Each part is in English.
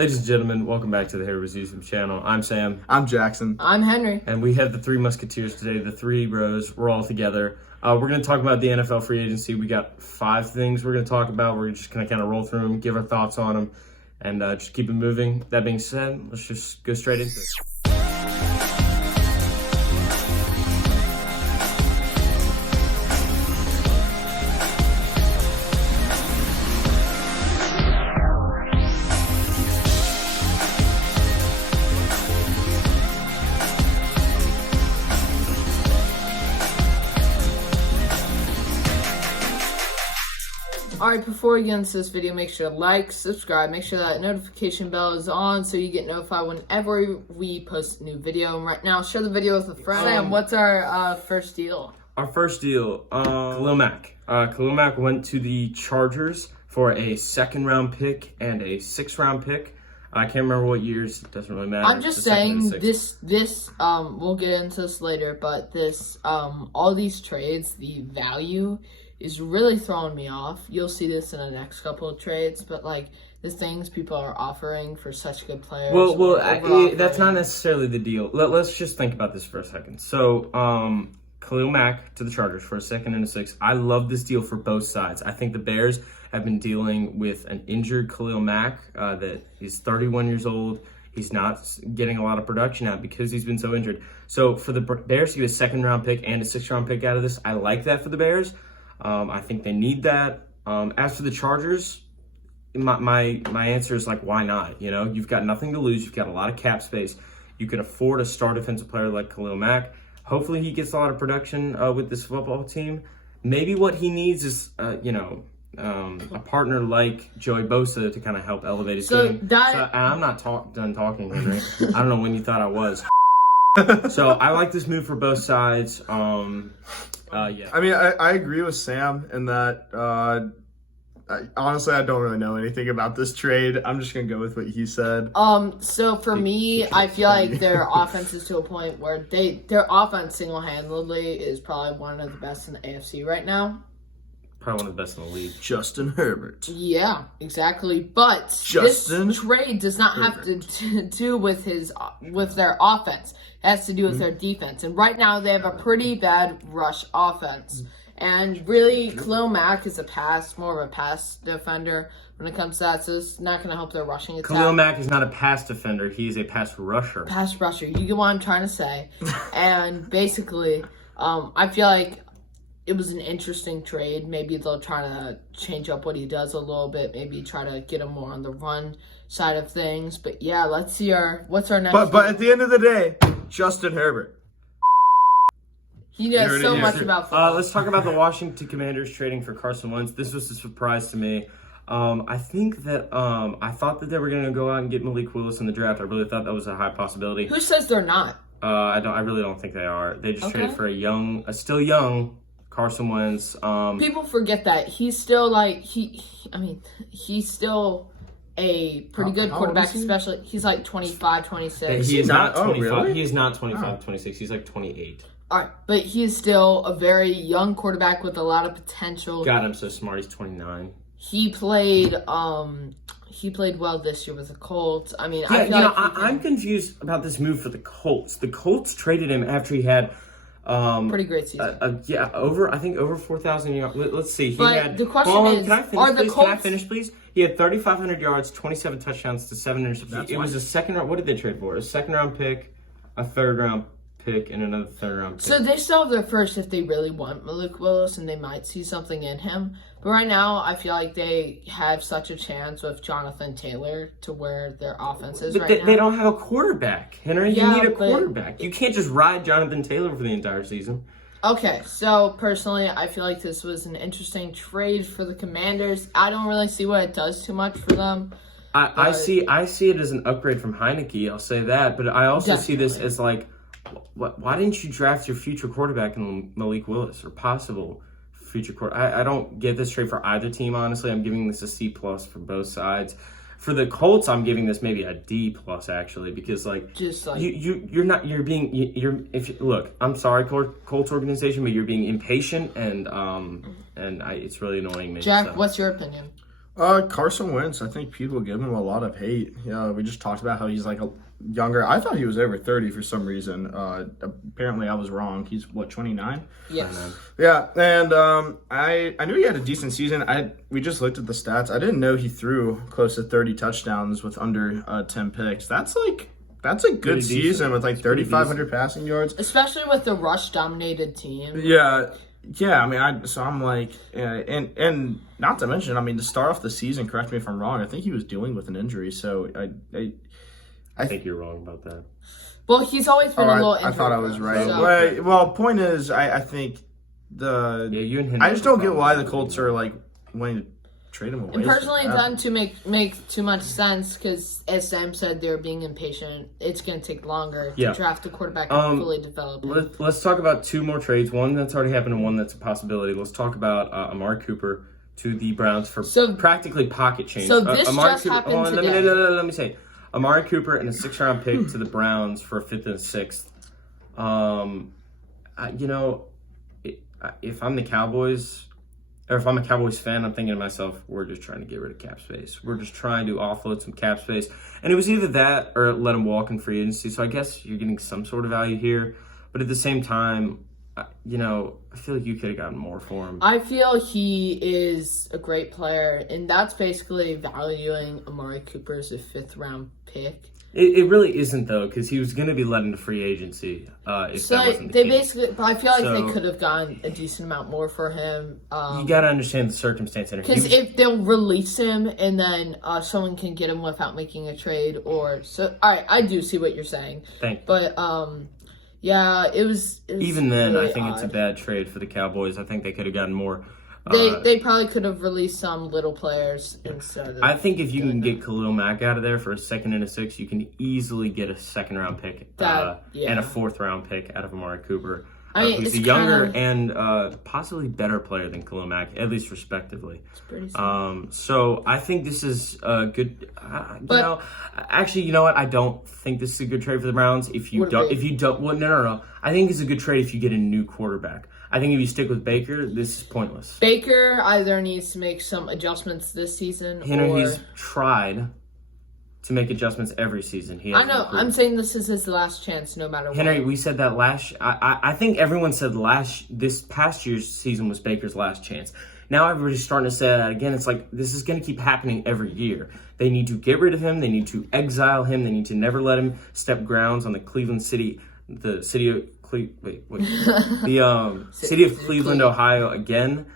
Ladies and gentlemen, welcome back to the Heroes YouTube channel. I'm Sam. I'm Jackson. I'm Henry. And we have the three musketeers today, the three bros. We're all together. We're going to talk about the NFL free agency. We got 5 things we're going to talk about. We're just going to kind of roll through them, give our thoughts on them, and just keep it moving. That being said, let's just go straight into it. Alright, before we get into this video, make sure to like, subscribe, make sure that notification bell is on so you get notified whenever we post a new video. And right now, share the video with a friend. Sam, what's our first deal? Our first deal, Khalil Mack. Khalil Mack went to the Chargers for a 2nd-round pick and a 6th-round pick. I can't remember what years. It doesn't really matter. I'm just saying this, we'll get into this later, but this, all these trades, the value is really throwing me off. You'll see this in the next couple of trades, but like the things people are offering for such good players. That's not necessarily the deal. Let's just think about this for a second. So, Khalil Mack to the Chargers for a 2nd and a 6th. I love this deal for both sides. I think the Bears have been dealing with an injured Khalil Mack that is 31 years old. He's not getting a lot of production out because he's been so injured. So for the Bears to get a 2nd-round pick and a 6th-round pick out of this, I like that for the Bears. I think they need that. As for the Chargers, my answer is like, why not? You know, you've got nothing to lose. You've got a lot of cap space. You can afford a star defensive player like Khalil Mack. Hopefully he gets a lot of production with this football team. Maybe what he needs is, a partner like Joey Bosa to kind of help elevate his game. I'm not done talking, Henry. I don't know when you thought I was. So I like this move for both sides. Yeah. I mean, I agree with Sam in that, honestly, I don't really know anything about this trade. I'm just going to go with what he said. So for me, I feel like their offense is to a point where their offense single-handedly is probably one of the best in the AFC right now. Probably one of the best in the league. Justin Herbert. Yeah, exactly. But this trade does not have to do with their offense. It has to do with their defense. And right now they have a pretty bad rush offense. And really, Khalil Mack is more of a pass defender when it comes to that. So it's not going to help their rushing attack. Khalil Mack is not a pass defender. He is a pass rusher. Pass rusher. You get what I'm trying to say. And basically, I feel like it was an interesting trade. Maybe they'll try to change up what he does a little bit. Maybe try to get him more on the run side of things. But yeah, let's see what's our next. But at the end of the day, Justin Herbert. He knows so much about football. Let's talk about the Washington Commanders trading for Carson Wentz. This was a surprise to me. I think that I thought that they were going to go out and get Malik Willis in the draft. I really thought that was a high possibility. Who says they're not? I really don't think they are. They just traded for a still young Carson Wentz. People forget that he's still he's still a pretty good quarterback, especially he's like 25, 26. He is not 25. Really? He is not 25, 26. He's like 28. All right, but he's still a very young quarterback with a lot of potential. God, I'm so smart. He's 29. He played well this year with the Colts. I mean, I'm confused about this move for the Colts. The Colts traded him after he had pretty great season. over 4,000 yards. Let's see. The question is, can I finish, please? He had 3,500 yards, 27 touchdowns to 7 interceptions. It was a 2nd round. What did they trade for? A 2nd-round pick, a 3rd-round pick, and another 3rd-round pick. So they still have their first if they really want Malik Willis, and they might see something in him. But right now, I feel like they have such a chance with Jonathan Taylor to where their offense is now. They don't have a quarterback, Henry. You need a quarterback. You can't just ride Jonathan Taylor for the entire season. Okay, so personally, I feel like this was an interesting trade for the Commanders. I don't really see what it does too much for them. I see it as an upgrade from Heineke, I'll say that. But I also see this as like, why didn't you draft your future quarterback in Malik Willis or possible future quarterback? I don't get this trade for either team, honestly. I'm giving this a C+ for both sides. For the Colts, I'm giving this maybe a D+ actually, because I'm sorry, Colts organization, but you're being impatient and it's really annoying me. Jack, what's your opinion? Carson Wentz, I think people give him a lot of hate. Yeah, we just talked about how he's like a younger. I thought he was over 30 for some reason. Apparently I was wrong. He's what, 29? Yes. Yeah, and I knew he had a decent season. We just looked at the stats. I didn't know he threw close to 30 touchdowns with under 10 picks. That's a good season with like 3,500 passing yards, especially with the rush dominated team. Yeah. I mean, I'm like, and not to mention, I mean, to start off the season, correct me if I'm wrong, I think he was dealing with an injury. So I think you're wrong about that. Well, he's always been a little injured. I thought I was right. So. Well, point is, I think you and I just don't get why the Colts are like wanting to trade him away. And personally, it doesn't make too much sense because, as Sam said, they're being impatient. It's going to take longer to draft a quarterback and fully develop him. Let's talk about two more trades. One that's already happened and one that's a possibility. Let's talk about Amari Cooper to the Browns for practically pocket change. So this just happened today. Let me say. Amari Cooper and a 6th-round pick to the Browns for a 5th and a 6th. If I'm the Cowboys, or if I'm a Cowboys fan, I'm thinking to myself, we're just trying to get rid of cap space. We're just trying to offload some cap space. And it was either that or let him walk in free agency. So I guess you're getting some sort of value here. But at the same time, I feel like you could have gotten more for him. I feel he is a great player, and that's basically valuing Amari Cooper as a 5th-round pick. It really isn't, though, because he was going to be led into free agency if that wasn't the case. I feel like they could have gotten a decent amount more for him. You got to understand the circumstance. Because if they'll release him and then someone can get him without making a trade all right, I do see what you're saying. Thank you. But, yeah, it was even then, really I think odd. It's a bad trade for the Cowboys. I think they could have gotten more. They probably could have released some little players instead of. I think if you can get Khalil Mack out of there for a 2nd and a 6th, you can easily get a 2nd-round pick and a 4th-round pick out of Amari Cooper. Who's a younger and possibly better player than Khalil Mack, at least respectively. It's pretty simple. So I think this is a good. Actually, you know what? I don't think this is a good trade for the Browns. No. I think it's a good trade if you get a new quarterback. I think if you stick with Baker, this is pointless. Baker either needs to make some adjustments this season, He's tried to make adjustments every season. I know. I'm saying this is his last chance, no matter what. Henry, we said that I think everyone said this past year's season was Baker's last chance. Now everybody's starting to say that again. It's like this is going to keep happening every year. They need to get rid of him. They need to exile him. They need to never let him step grounds on the city of Cleveland, Ohio again.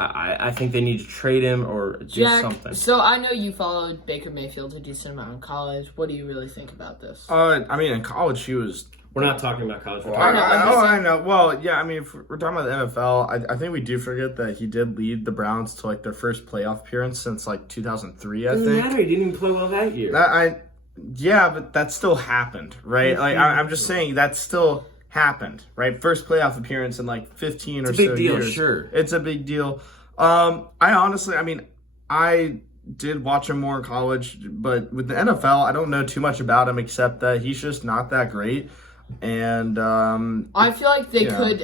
I think they need to trade him or do something. So I know you followed Baker Mayfield a decent amount in college. What do you really think about this? I mean, in college, he was. We're not talking about college. I know. Well, yeah, I mean, if we're talking about the NFL, I think we do forget that he did lead the Browns to like their first playoff appearance since like 2003, I think. Doesn't matter. He didn't even play well that year. Yeah, but that still happened, right? Like, I'm just saying that still happened, right? First playoff appearance in like 15 or so years. It's a big deal, sure. It's a big deal. I did watch him more in college, but with the NFL, I don't know too much about him except that he's just not that great. And I feel like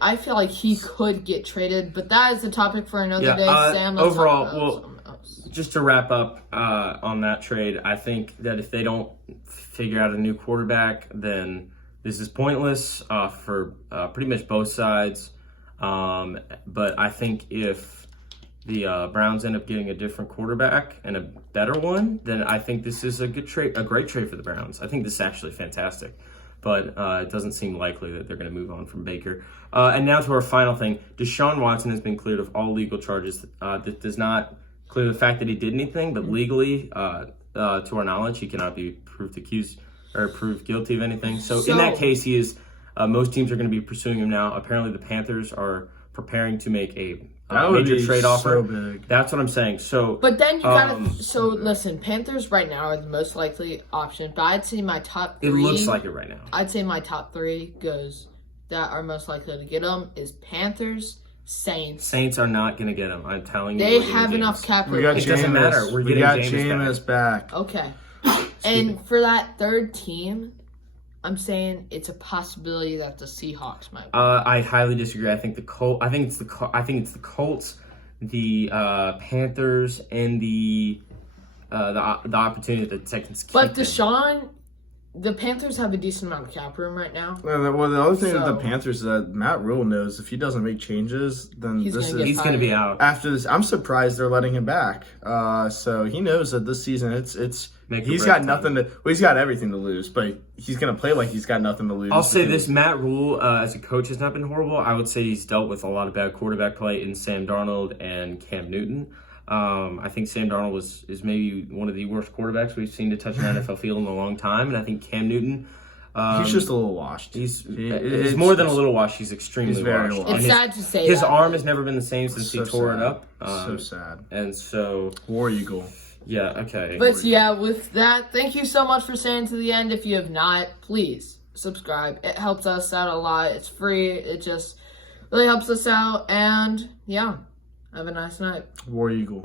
I feel like he could get traded, but that is a topic for another day. Sam, let's overall, just to wrap up on that trade, I think that if they don't figure out a new quarterback, then this is pointless for pretty much both sides. But I think if the Browns end up getting a different quarterback and a better one, then I think this is a good trade, a great trade for the Browns. I think this is actually fantastic. But it doesn't seem likely that they're going to move on from Baker. And now to our final thing. Deshaun Watson has been cleared of all legal charges. That does not clear the fact that he did anything, but legally, to our knowledge, he cannot be proved guilty of anything. So in that case, he is. Most teams are going to be pursuing him now. Apparently, the Panthers are preparing to make a major trade offer. Big. That's what I'm saying. So, but then you gotta. So listen, Panthers right now are the most likely option. But I'd say my top 3. It looks like it right now. I'd say my top 3 that are most likely to get them is Panthers, Saints. Saints are not going to get him. I'm telling you. They have enough cap room. It doesn't matter. We got Jameis back. Okay. And for that third team, I'm saying it's a possibility that the Seahawks might win. I highly disagree. I think it's the Colts, the Panthers and the opportunity that the Texans keep But him. Deshaun, the Panthers have a decent amount of cap room right now. Well, the other thing with So- the Panthers is that Matt Rule knows if he doesn't make changes, then He's this gonna is get He's going to be out. after this. I'm surprised they're letting him back. So he knows that this season it's Make or he's break got nothing to. Well, he's got everything to lose, but he's gonna play like he's got nothing to lose. I'll say because- this: Matt Rule, as a coach, has not been horrible. I would say he's dealt with a lot of bad quarterback play in Sam Darnold and Cam Newton. I think Sam Darnold is maybe one of the worst quarterbacks we've seen to touch an NFL field in a long time, and I think Cam Newton. He's just a little washed. He's it's more than a just- little washed. He's extremely He's very washed. washed. And It's sad to say his that. arm has never been the same since he So tore it sad. up. So sad. And so, War Eagle. yeah, okay. But yeah, with that, thank you so much for staying to the end. If you have not, please subscribe. It helps us out a lot. It's free. It just really helps us out. And yeah, have a nice night. War Eagle.